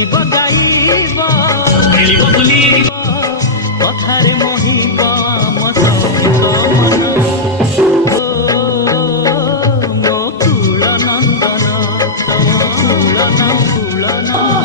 नाचिब गाइब कथारे मोहिब आम सौख मन मो कुल नंदन कुल नंदन